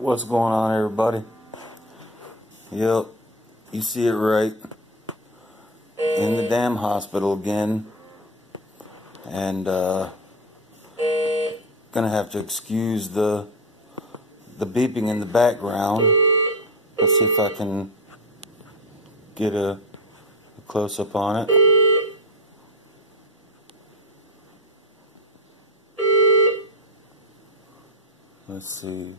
What's going on, everybody? Yep, you see it right. In the damn hospital again. And gonna have to excuse the beeping in the background. Let's see if I can get a close-up on it. Let's see.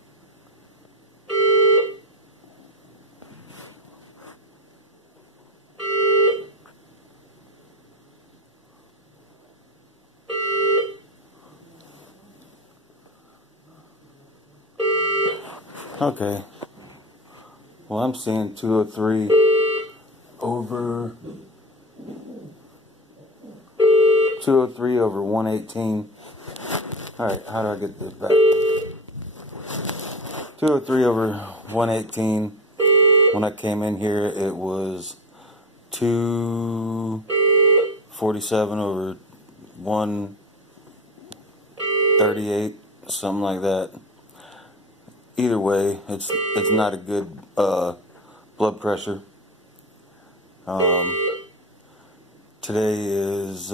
Okay. Well, I'm seeing 203 over 118. Alright, how do I get this back? 203 over 118. When I came in here, it was 247 over 138, something like that. Either way, it's not a good blood pressure. Today is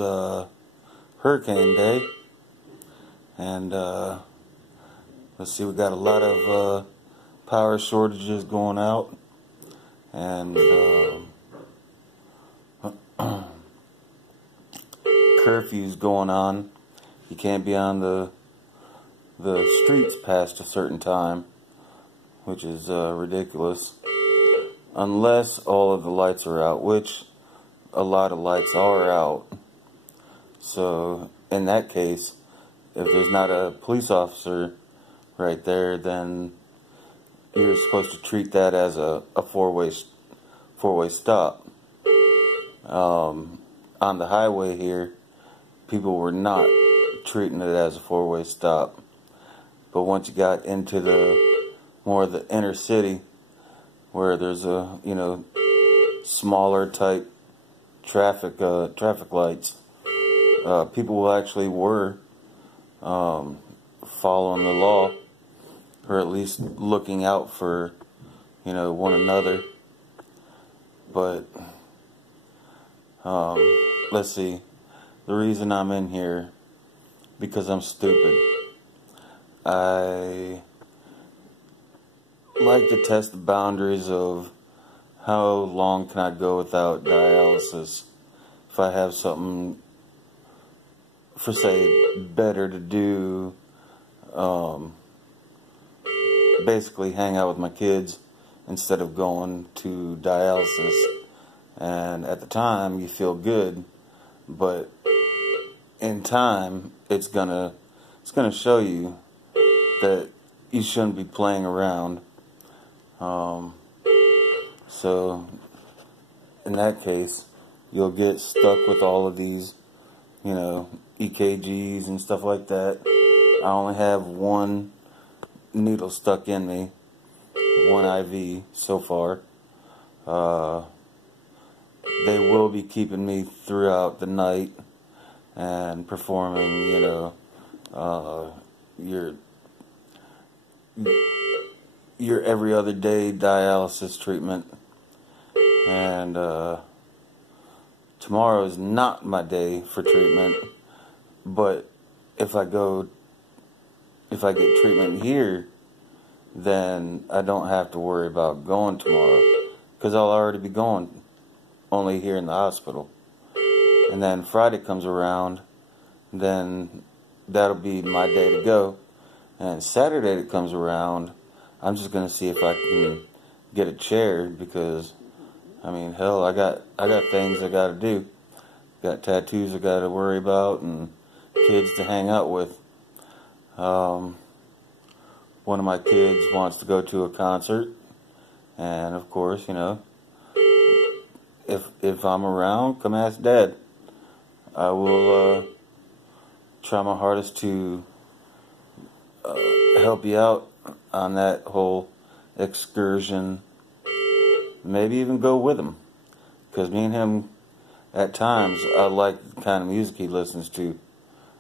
hurricane day, and let's see, we got a lot of power shortages going out, and curfews going on. You can't be on the streets past a certain time, which is ridiculous, unless all of the lights are out, which a lot of lights are out. So in that case, if there's not a police officer right there, then you're supposed to treat that as a four-way stop. On the highway here, people were not treating it as a four-way stop. But once you got into more of the inner city, where there's a smaller type traffic lights, people actually were following the law, or at least looking out for one another. But let's see, the reason I'm in here, because I'm stupid. I like to test the boundaries of how long can I go without dialysis. If I have something, for say, better to do, basically hang out with my kids instead of going to dialysis. And at the time you feel good, but in time it's gonna show you that you shouldn't be playing around. So in that case, you'll get stuck with all of these, EKGs and stuff like that. I only have one needle stuck in me, one IV so far. They will be keeping me throughout the night and performing, your every other day dialysis treatment. And tomorrow is not my day for treatment, but if I get treatment here, then I don't have to worry about going tomorrow, because I'll already be going only here in the hospital. And then Friday comes around, then that'll be my day to go. And Saturday that comes around, I'm just gonna see if I can get a chair, because hell, I got things I gotta do. Got tattoos I gotta worry about, and kids to hang out with. One of my kids wants to go to a concert, and of course, if I'm around, come ask Dad. I will try my hardest to help you out on that whole excursion. Maybe even go with him, because me and him, at times, I like the kind of music he listens to,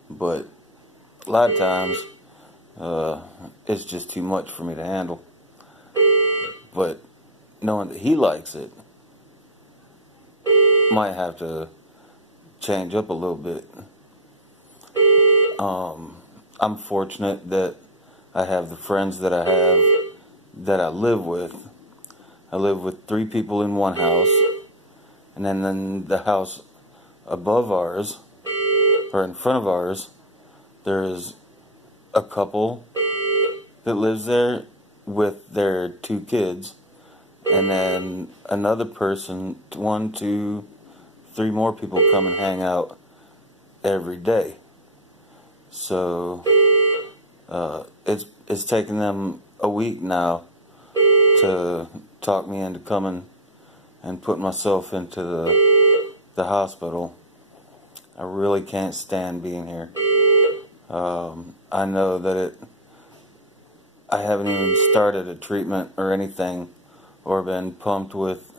but a lot of times it's just too much for me to handle. but knowing that he likes it, might have to change up a little bit. I'm fortunate that I have the friends that I have, that I live with. I live with 3 people in one house, and then in the house above ours, or in front of ours, there's a couple that lives there with their 2 kids, and then another person, 1, 2, 3 more people come and hang out every day. So it's taken them a week now to talk me into coming and putting myself into the hospital. I really can't stand being here. I know that I haven't even started a treatment or anything, or been pumped with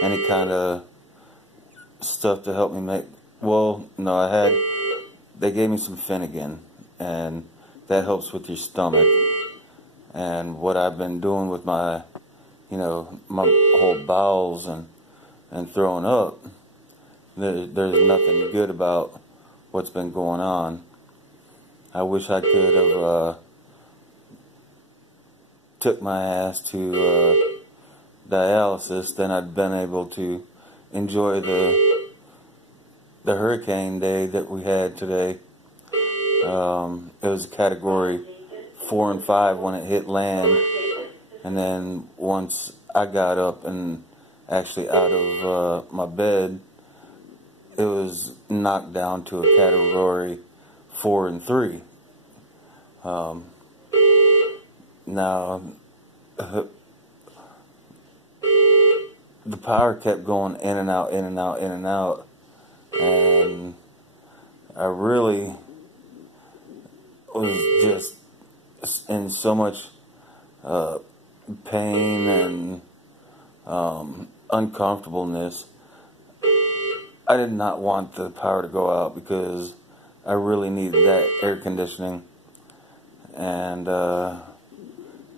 any kind of stuff to help me make. Well, no, they gave me some Finnegan, and that helps with your stomach. And what I've been doing with my whole bowels and throwing up, there's nothing good about what's been going on. I wish I could have took my ass to dialysis, then I'd been able to enjoy the hurricane day that we had today. It was category 4 and 5 when it hit land, and then once I got up and actually out of my bed, it was knocked down to a category 4 and 3. Now the power kept going in and out, in and out, in and out, and I really was just in so much pain and uncomfortableness. I did not want the power to go out because I really needed that air conditioning, and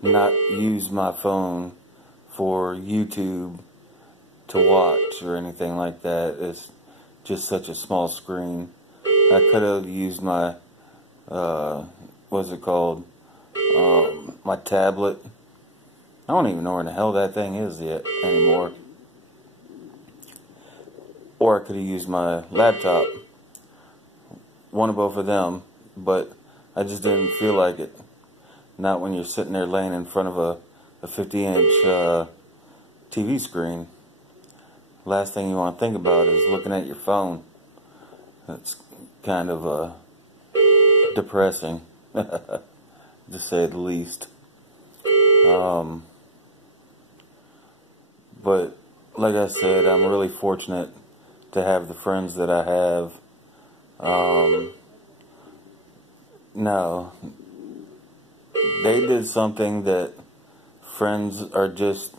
not use my phone for YouTube to watch or anything like that. It's just such a small screen. I could have used my what's it called, my tablet. I don't even know where the hell that thing is yet anymore. Or I could have used my laptop. One of both of them, but I just didn't feel like it. Not when you're sitting there laying in front of a 50-inch TV screen. Last thing you want to think about is looking at your phone. That's kind of depressing, to say the least. But like I said, I'm really fortunate to have the friends that I have. Now, they did something that friends are just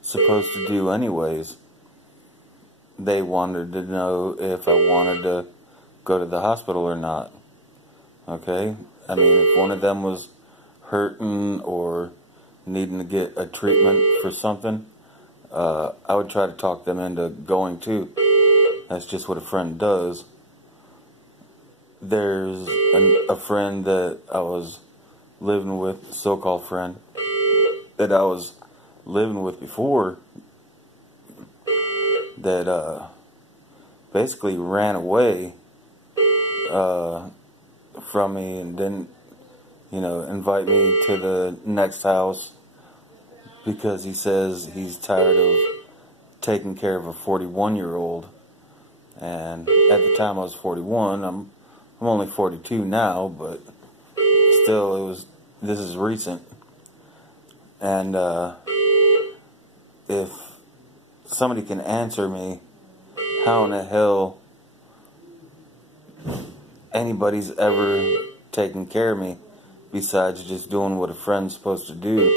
supposed to do anyways. They wanted to know if I wanted to go to the hospital or not. Okay? I mean, if one of them was hurting or needing to get a treatment for something, I would try to talk them into going too. That's just what a friend does. There's a friend that I was living with, so-called friend, that I was living with before, that basically ran away from me and didn't, invite me to the next house because he says he's tired of taking care of a 41-year-old. And at the time I was 41. I'm only 42 now, but still, this is recent. And if somebody can answer me how in the hell anybody's ever taken care of me besides just doing what a friend's supposed to do,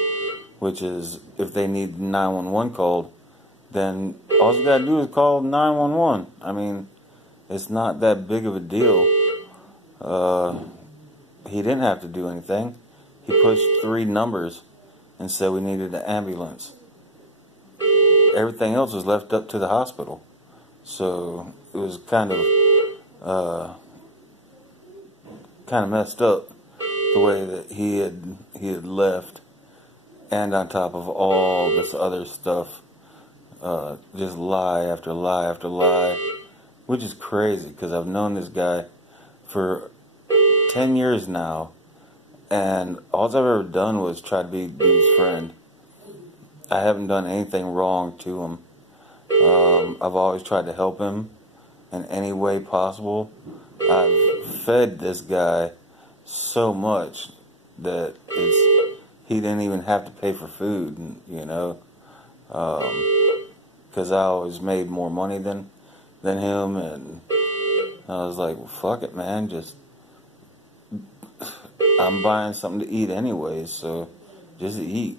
which is if they need 911 called, then all you gotta do is call 911. I mean, it's not that big of a deal. He didn't have to do anything. He pushed 3 numbers and said we needed an ambulance. everything else was left up to the hospital. So it was kind of messed up the way that he had left, and on top of all this other stuff, just lie after lie after lie, which is crazy because I've known this guy for 10 years now, and all I've ever done was try to be dude's friend. I haven't done anything wrong to him. I've always tried to help him in any way possible. I've fed this guy so much that he didn't even have to pay for food, you know, because I always made more money than him, and I was like, well, fuck it, man, I'm buying something to eat anyways, so just eat.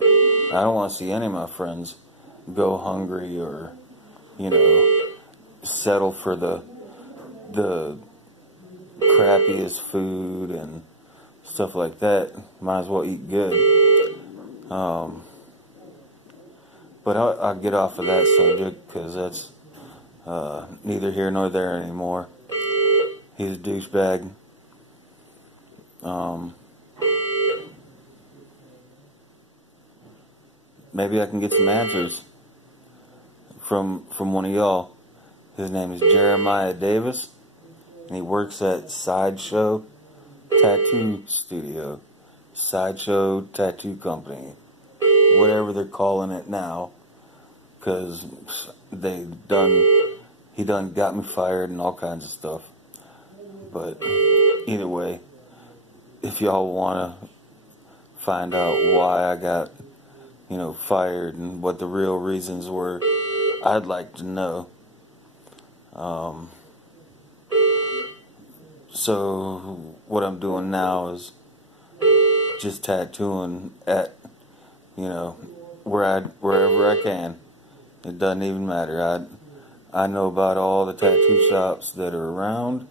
I don't want to see any of my friends go hungry or, you know, settle for the crappiest food and stuff like that. Might as well eat good. But I'll get off of that subject because that's neither here nor there anymore. He's a douchebag. Maybe I can get some answers from one of y'all. His name is Jeremiah Davis, and he works at Sideshow Tattoo Studio, Sideshow Tattoo Company, whatever they're calling it now, because he done got me fired and all kinds of stuff. But either way, if y'all want to find out why I got, you know, fired and what the real reasons were, I'd like to know. So what I'm doing now is just tattooing at, you know, wherever I can. It doesn't even matter. I know about all the tattoo shops that are around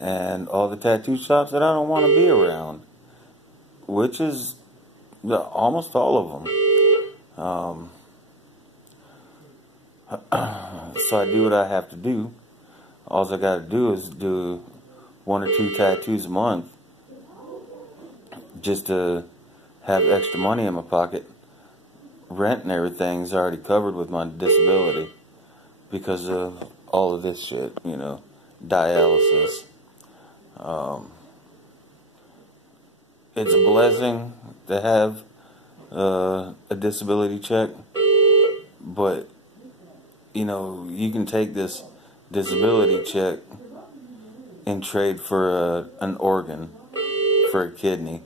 and all the tattoo shops that I don't want to be around, which is almost all of them. So I do what I have to do. All I got to do is do 1 or 2 tattoos a month just to have extra money in my pocket. Rent and everything's already covered with my disability because of all of this shit, you know, dialysis. It's a blessing to have a disability check, but you know, you can take this disability check and trade for an organ, for a kidney.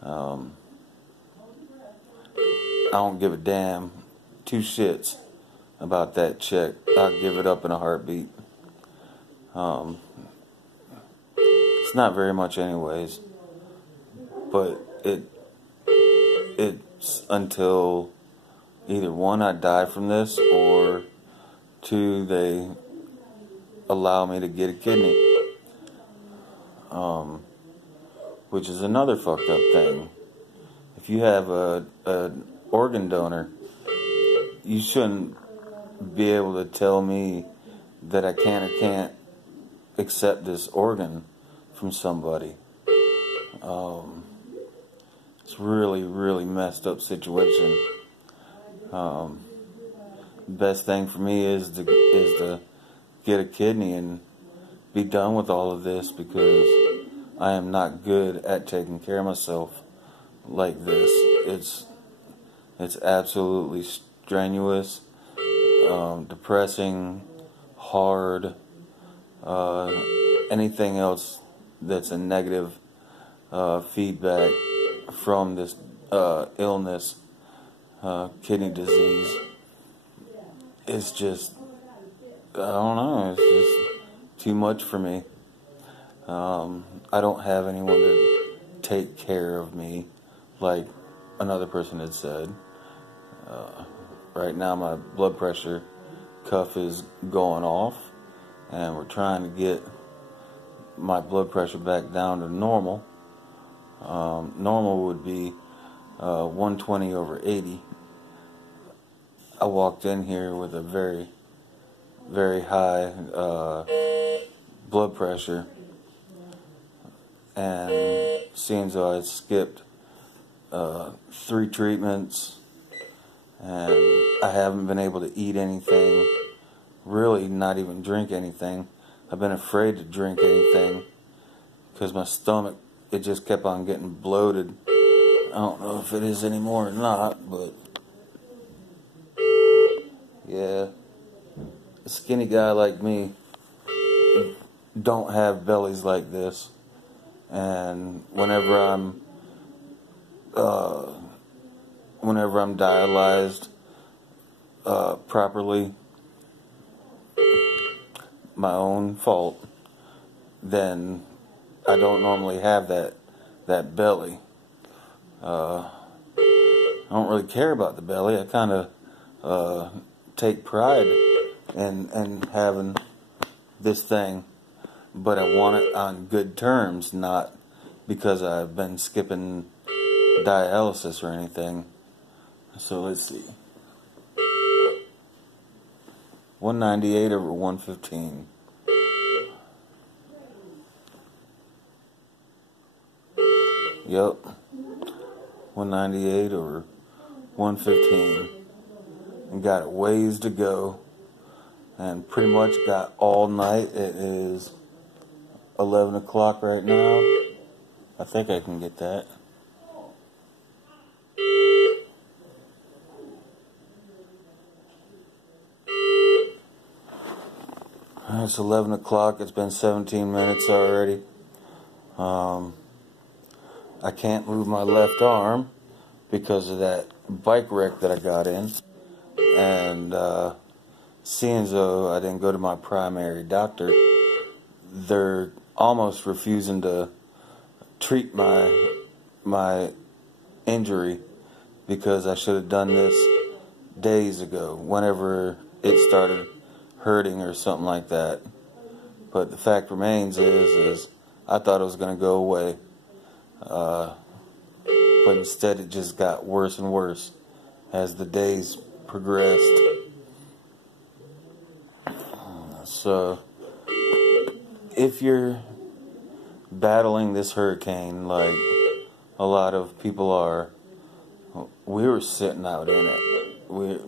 I don't give a damn 2 shits about that check. I'll give it up in a heartbeat. It's not very much anyways, but it's until either 1, I die from this, or 2, they allow me to get a kidney, which is another fucked up thing. If you have an organ donor, you shouldn't be able to tell me that I can or can't accept this organ from somebody. It's really, really messed up situation. Best thing for me is to get a kidney and be done with all of this, because I am not good at taking care of myself like this. It's absolutely strenuous, depressing, hard, anything else that's a negative feedback from this illness, kidney disease. It's just, I don't know, it's just too much for me. I don't have anyone to take care of me like another person had said. Right now my blood pressure cuff is going off, and we're trying to get my blood pressure back down to normal. Normal would be 120/80, I walked in here with a very, very high blood pressure, and seeing as though I skipped 3 treatments, and I haven't been able to eat anything, really not even drink anything. I've been afraid to drink anything because my stomach, it just kept on getting bloated. I don't know if it is anymore or not, but yeah, a skinny guy like me don't have bellies like this. And whenever I'm dialyzed properly, my own fault, then I don't normally have that belly. I don't really care about the belly. I kind of take pride in having this thing, but I want it on good terms, not because I've been skipping dialysis or anything. So let's see. 198 over 115. Yep. 198 over 115. And got a ways to go. And pretty much got all night. It is 11 o'clock right now. I think I can get that. It's 11 o'clock. It's been 17 minutes already. I can't move my left arm because of that bike wreck that I got in. And seeing as though I didn't go to my primary doctor, they're almost refusing to treat my injury because I should have done this days ago, whenever it started hurting or something like that. But the fact remains is I thought it was going to go away, but instead it just got worse and worse as the days progressed. So if you're battling this hurricane like a lot of people are, we were sitting out in it. We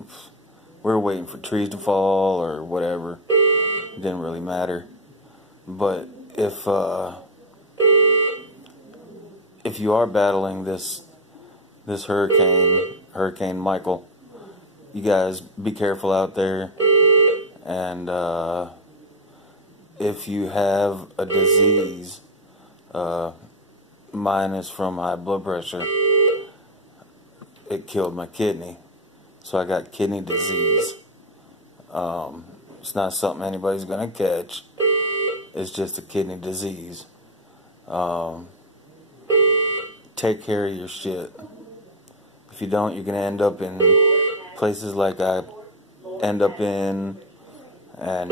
were waiting for trees to fall or whatever. It didn't really matter. But if you are battling this Hurricane Michael, you guys be careful out there. And if you have a disease, mine is from high blood pressure. It killed my kidney, so I got kidney disease. It's not something anybody's gonna catch. It's just a kidney disease. Take care of your shit. If you don't, you're gonna end up in places like I end up in, and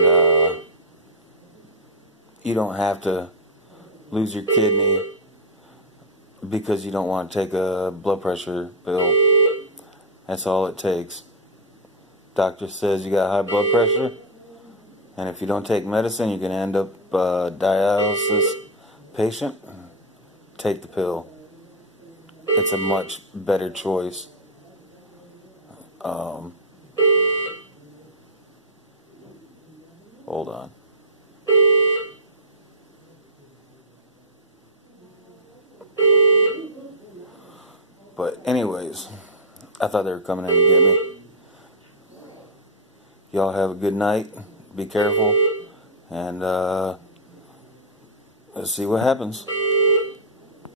you don't have to lose your kidney because you don't want to take a blood pressure pill. That's all it takes. Doctor says you got high blood pressure, and if you don't take medicine, you're going to end up dialysis patient. Take the pill. It's a much better choice. Hold on. But anyways, I thought they were coming in to get me. Y'all have a good night. Be careful. And let's see what happens.